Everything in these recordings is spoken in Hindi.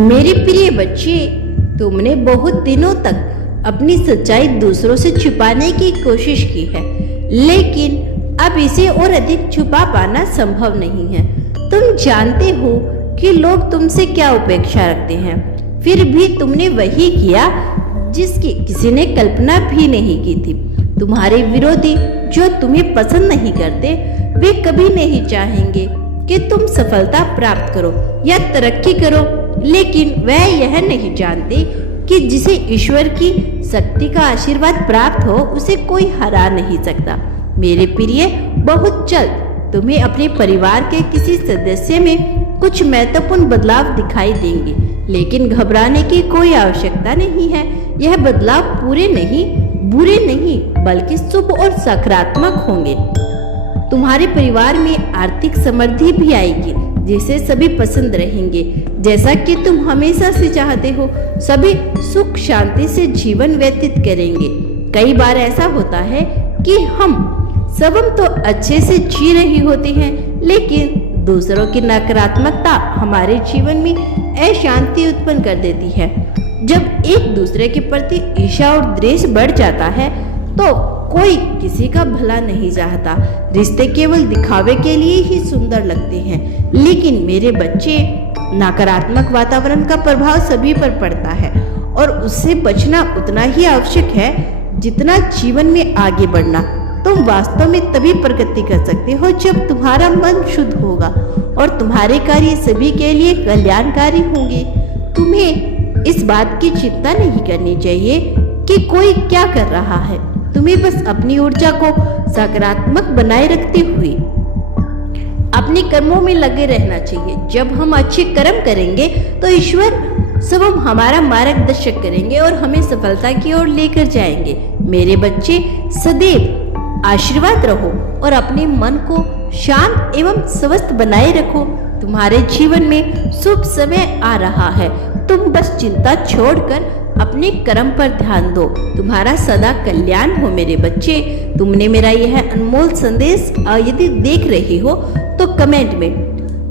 मेरे प्रिय बच्चे, तुमने बहुत दिनों तक अपनी सच्चाई दूसरों से छुपाने की कोशिश की है, लेकिन अब इसे और अधिक छुपा पाना संभव नहीं है। तुम जानते हो कि लोग तुमसे क्या अपेक्षा रखते हैं, फिर भी तुमने वही किया जिसकी किसी ने कल्पना भी नहीं की थी। तुम्हारे विरोधी जो तुम्हें पसंद नहीं करते, वे कभी नहीं चाहेंगे कि तुम सफलता प्राप्त करो या तरक्की करो, लेकिन वह यह नहीं जानते कि जिसे ईश्वर की शक्ति का आशीर्वाद प्राप्त हो उसे कोई हरा नहीं सकता। मेरे प्रिय, बहुत जल्द तुम्हें अपने परिवार के किसी सदस्य में कुछ महत्वपूर्ण बदलाव दिखाई देंगे, लेकिन घबराने की कोई आवश्यकता नहीं है। यह बदलाव बुरे नहीं बल्कि शुभ और सकारात्मक होंगे। तुम्हारे परिवार में आर्थिक समृद्धि भी आएगी, जिसे सभी पसंद रहेंगे, जैसा कि तुम हमेशा से चाहते हो। सभी सुख शांति से जीवन व्यतीत करेंगे। कई बार ऐसा होता है कि हम तो अच्छे से जी रही होते हैं, लेकिन दूसरों की नकारात्मकता हमारे जीवन में अशांति उत्पन्न कर देती है। जब एक दूसरे के प्रति ईर्ष्या और द्वेष बढ़ जाता है, तो कोई किसी का भला नहीं चाहता। रिश्ते केवल दिखावे के लिए ही सुंदर लगते हैं, लेकिन मेरे बच्चे, नकारात्मक वातावरण का प्रभाव सभी पर पड़ता है और उससे बचना उतना ही आवश्यक है जितना जीवन में आगे बढ़ना। तुम वास्तव में तभी प्रगति कर सकते हो जब तुम्हारा मन शुद्ध होगा और तुम्हारे कार्य सभी के लिए कल्याणकारी होंगे। तुम्हें इस बात की चिंता नहीं करनी चाहिए कि कोई क्या कर रहा है। तुम्हें बस अपनी ऊर्जा को सकारात्मक बनाए रखते हुए अपने कर्मों में लगे रहना चाहिए। जब हम अच्छे कर्म करेंगे तो ईश्वर स्वयं हमारा मार्गदर्शन करेंगे और हमें सफलता की ओर लेकर जाएंगे। मेरे बच्चे, सदैव आशीर्वाद रहो और अपने मन को शांत एवं स्वस्थ बनाए रखो। तुम्हारे जीवन में शुभ समय आ रहा है। तुम बस चिंता छोड़कर अपने कर्म पर ध्यान दो। तुम्हारा सदा कल्याण हो। मेरे बच्चे, तुमने मेरा यह अनमोल संदेश यदि देख रहे हो तो कमेंट में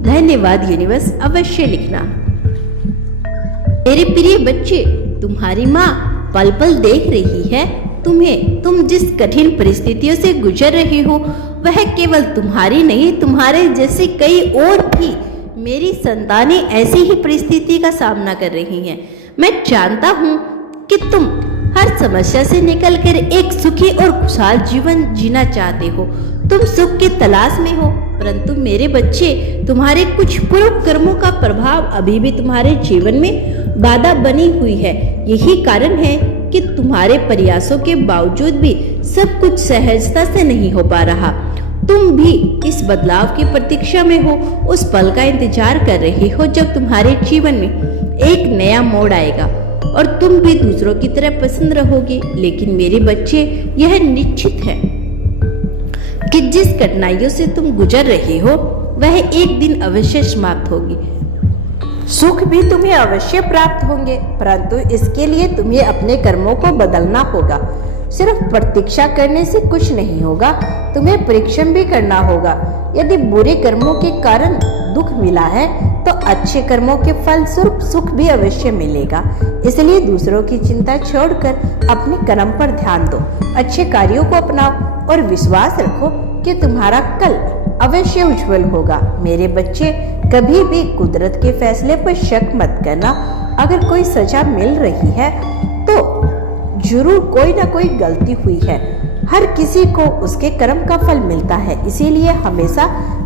धन्यवाद यूनिवर्स अवश्य लिखना। मेरे प्रिय बच्चे, तुम्हारी माँ पल पल देख रही है तुम्हें। तुम जिस कठिन परिस्थितियों से गुजर रहे हो, वह केवल तुम्हारी नहीं, तुम्हारे जैसे कई और भी मेरी संतानें ऐसी ही परिस्थिति का सामना कर रही हैं। मैं जानता हूँ कि तुम हर समस्या से निकलकर एक सुखी और खुशहाल जीवन जीना चाहते हो। तुम सुख की तलाश में हो, परंतु मेरे बच्चे, तुम्हारे कुछ पूर्व कर्मों का प्रभाव अभी भी तुम्हारे जीवन में बाधा बनी हुई है। यही कारण है कि तुम्हारे प्रयासों के बावजूद भी सब कुछ सहजता से नहीं हो पा रहा। तुम भी इस बदलाव की प्रतीक्षा में हो, उस पल का इंतजार कर रहे हो जब तुम्हारे जीवन में एक नया मोड़ आएगा और तुम भी दूसरों की तरह पसंद रहोगे। लेकिन मेरे बच्चे, यह निश्चित है कि जिस कठिनाइयों से तुम गुजर रहे हो, वह एक दिन अवश्य समाप्त होगी। सुख भी तुम्हें अवश्य प्राप्त होंगे, परंतु इसके लिए तुम्हें अपने कर्मों को बदलना होगा। सिर्फ प्रतीक्षा करने से कुछ नहीं होगा, तुम्हें परिश्रम भी करना होगा। यदि बुरे कर्मों के कारण दुख मिला है, तो अच्छे कर्मों के फलस्वरूप सुख भी अवश्य मिलेगा। इसलिए दूसरों की चिंता छोड़कर अपने कर्म पर ध्यान दो, अच्छे कार्यों को अपनाओ और विश्वास रखो कि तुम्हारा कल अवश्य उज्जवल होगा। मेरे बच्चे, कभी भी कुदरत के फैसले पर शक मत करना। अगर कोई सजा मिल रही है तो जरूर कोई ना कोई गलती हुई है। हर किसी को उसके कर्म का फल मिलता है, इसीलिए हमेशा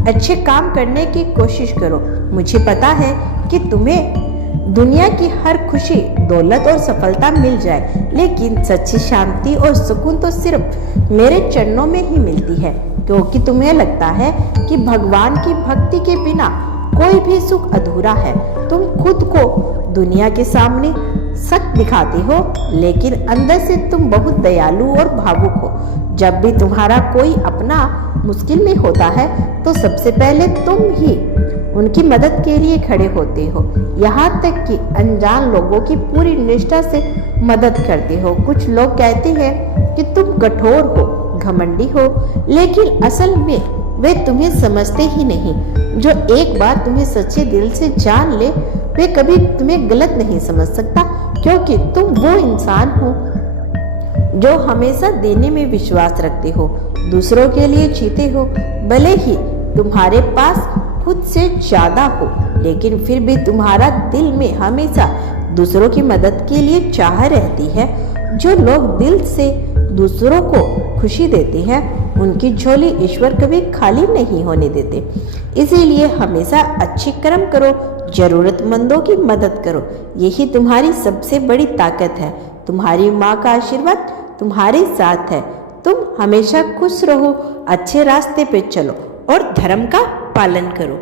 अच्छे काम करने की कोशिश करो। मुझे पता है कि तुम्हें दुनिया की हर खुशी, दौलत और सफलता मिल जाए, लेकिन सच्ची शांति और सुकून तो सिर्फ मेरे चरणों में ही मिलती है, क्योंकि तुम्हें लगता है कि भगवान की भक्ति के बिना कोई भी सुख अधूरा है। तुम खुद को दुनिया के सामने सख्त दिखाते हो, लेकिन अंदर से तुम बहुत दयालु और भावुक हो। जब भी तुम्हारा कोई अपना मुश्किल में होता है, तो सबसे पहले तुम ही उनकी मदद के लिए खड़े होते हो। यहाँ तक कि अनजान लोगों की पूरी निष्ठा से मदद करते हो। कुछ लोग कहते हैं कि तुम कठोर हो, घमंडी हो, लेकिन असल में वे तुम्हें समझते ही नहीं। जो एक बार तुम्हें सच्चे दिल से जान ले वे कभी तुम्हें गलत नहीं समझ सकता, क्योंकि तुम वो इंसान हो जो हमेशा देने में विश्वास रखते हो, दूसरों के लिए जीते हो। भले ही तुम्हारे पास खुद से ज्यादा हो, लेकिन फिर भी तुम्हारा दिल में हमेशा दूसरों की मदद के लिए चाह रहती है। जो लोग दिल से दूसरों को खुशी देते हैं उनकी झोली ईश्वर कभी खाली नहीं होने देते। इसीलिए हमेशा अच्छे कर्म करो, जरूरतमंदों की मदद करो, यही तुम्हारी सबसे बड़ी ताकत है। तुम्हारी माँ का आशीर्वाद तुम्हारे साथ है। तुम हमेशा खुश रहो, अच्छे रास्ते पे चलो और धर्म का पालन करो।